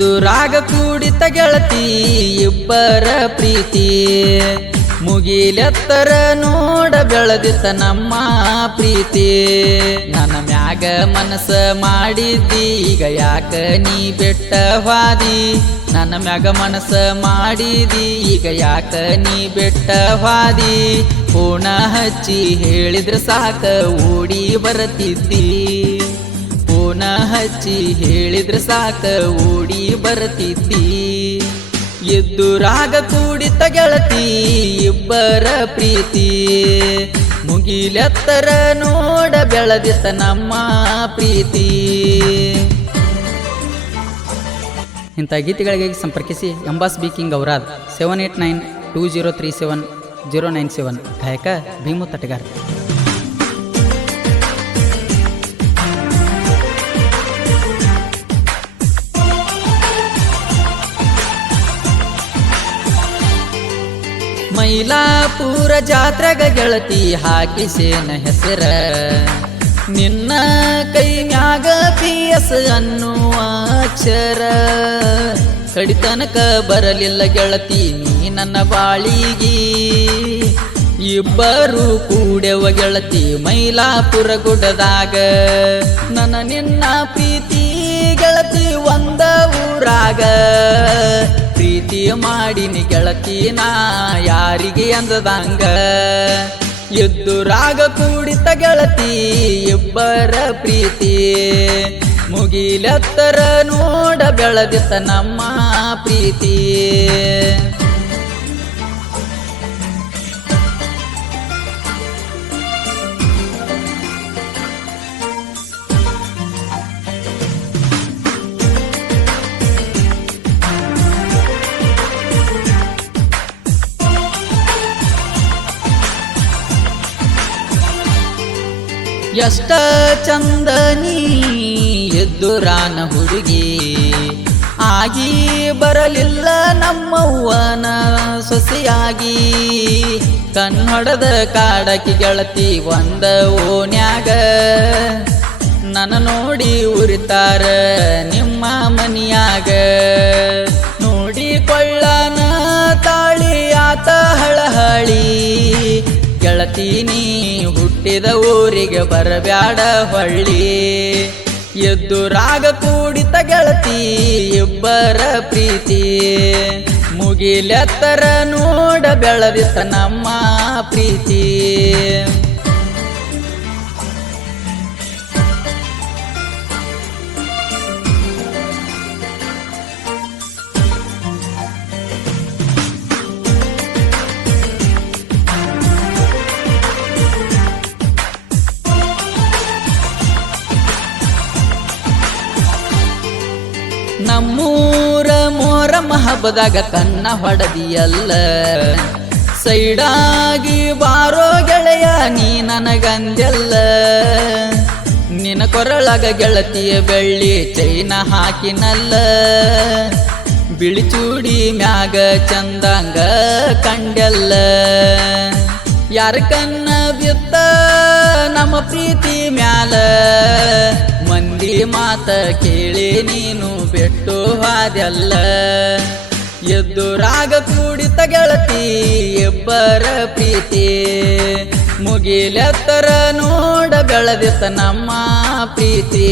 ಎದ್ದುರಾಗ ಕೂಡಿತ ಗೆಳತಿ ಇಬ್ಬರ ಪ್ರೀತಿ ಮುಗಿಲೆತ್ತರ ನೋಡ ಬೆಳೆದಿತ್ತ ನಮ್ಮ ಪ್ರೀತಿ ನನ್ನ ಮ್ಯಾಗ ಮನಸ ಮಾಡಿದ್ದಿ ಈಗ ಯಾಕ ನೀ ಬೆಟ್ಟ ಹಾದಿ ನನ್ನ ಮ್ಯಾಗ ಮನಸ ಮಾಡಿದಿ ಈಗ ಯಾಕ ನೀ ಬೆಟ್ಟ ಹಾದಿ ಫೋನ ಹಚ್ಚಿ ಹೇಳಿದ್ರ ಸಾಕ ಓಡಿ ಬರತಿದ್ದಿ ಫೋನ ಹಚ್ಚಿ ಹೇಳಿದ್ರ ಸಾಕ ಓಡಿ ಬರತಿದ್ದಿ ಎದ್ದುರಾಗ ಕೂಡಿತ ಗೆಳತಿ ಇಬ್ಬರ ಪ್ರೀತಿ ಮುಗಿಲೆತ್ತರ ನೋಡ ಬೆಳೆದಿತ್ತ ನಮ್ಮ ಪ್ರೀತಿ. ಇಂಥ ಗೀತೆಗಳಿಗೆ ಸಂಪರ್ಕಿಸಿ ಎಂಬಾಸ್ ಬಿ ಕಿಂಗ್ ಔರಾದ್ 7892037097 ಗಾಯಕ ಭೀಮು ತಟಗಾರ್. ಮೈಲಾಪುರ ಜಾತ್ರೆಗ ಗೆಳತಿ ಹಾಕಿಸೇನ ಹೆಸರ ನಿನ್ನ ಕೈ ಮ್ಯಾಗ PS ಅನ್ನುವ ಅಕ್ಷರ ಕಡಿತನಕ ಬರಲಿಲ್ಲ ಗೆಳತಿ ನೀ ನನ್ನ ಬಾಳಿಗಿ ಇಬ್ಬರು ಕೂಡೆವ ಗೆಳತಿ ಮೈಲಾಪುರ ಗುಡ್ಡದಾಗ ನನ್ನ ನಿನ್ನ ಪ್ರೀತಿ ಗೆಳತಿ ಒಂದ ಊರಾಗ ಪ್ರೀತಿ ಮಾಡಿನಿ ಗೆಳತಿ ನಾ ಯಾರಿಗೆ ಅಂದದಂಗ ಎದ್ದುರಾಗ ಕೂಡಿತ ಗೆಳತಿ ಇಬ್ಬರ ಪ್ರೀತಿ ಮುಗಿಲೆತ್ತರ ನೋಡ ಬೆಳೆದಿತ್ತ ನಮ್ಮ ಪ್ರೀತಿ. ಎಷ್ಟ ಚಂದನಿ ಎದ್ದುರಾನ ಹುಡುಗಿ ಆಗಿ ಬರಲಿಲ್ಲ ನಮ್ಮವ್ವನ ಸೊಸೆಯಾಗಿ ಕನ್ನಡದ ಕಾಡಕಿ ಗೆಳತಿ ಒಂದ ಓನ್ಯಾಗ ನನ್ನ ನೋಡಿ ಉರಿತಾರ ನಿಮ್ಮ ಮನಿಯಾಗ ನೋಡಿಕೊಳ್ಳನ ತಾಳಿ ಆತ ಹಳಹಳಿ ಗೆಳತಿ ನೀ ಹುಟ್ಟಿದ ಊರಿಗೆ ಬರಬ್ಯಾಡ ಹೊಳ್ಳಿ ಎದ್ದುರಾಗ ಕೂಡಿತ ಗೆಳತಿ ಇಬ್ಬರ ಪ್ರೀತಿ ಮುಗಿಲೆತ್ತರ ನೋಡ ಬೆಳೆದಿತ್ತ ನಮ್ಮ ಪ್ರೀತಿ. ನಮ್ಮೂರ ಮೊಹರಂ ಹಬ್ಬದಾಗ ಕನ್ನ ಹೊಡೆದಿಯಲ್ಲ ಸೈಡಾಗಿ ಬಾರೋ ಗೆಳೆಯ ನೀ ನನಗಂದೆಲ್ಲ ನಿನ್ನ ಕೊರಳಾಗ ಗೆಳತಿಯ ಬೆಳ್ಳಿ ಚೈನ ಹಾಕಿನಲ್ಲ ಬಿಳಿ ಚೂಡಿ ಮ್ಯಾಗ ಚಂದಂಗ ಕಂಡೆಲ್ಲ ಯಾರ ಕನ್ನ ಬಿತ್ತ ನಮ್ಮ ಪ್ರೀತಿ ಮ್ಯಾಲ ಮಂದಿ ಮಾತ ಕೇಳಿ ನೀನು ಬೆಟ್ಟು ಹಾದೆಲ್ಲ ಎದ್ದುರಾಗ ಕೂಡಿತ ಗೆಳತಿ ಇಬ್ಬರ ಪ್ರೀತಿ ಮುಗಿಲೆತ್ತರ ನೋಡ ಬೆಳೆದಿತ್ತ ನಮ್ಮ ಪ್ರೀತಿ.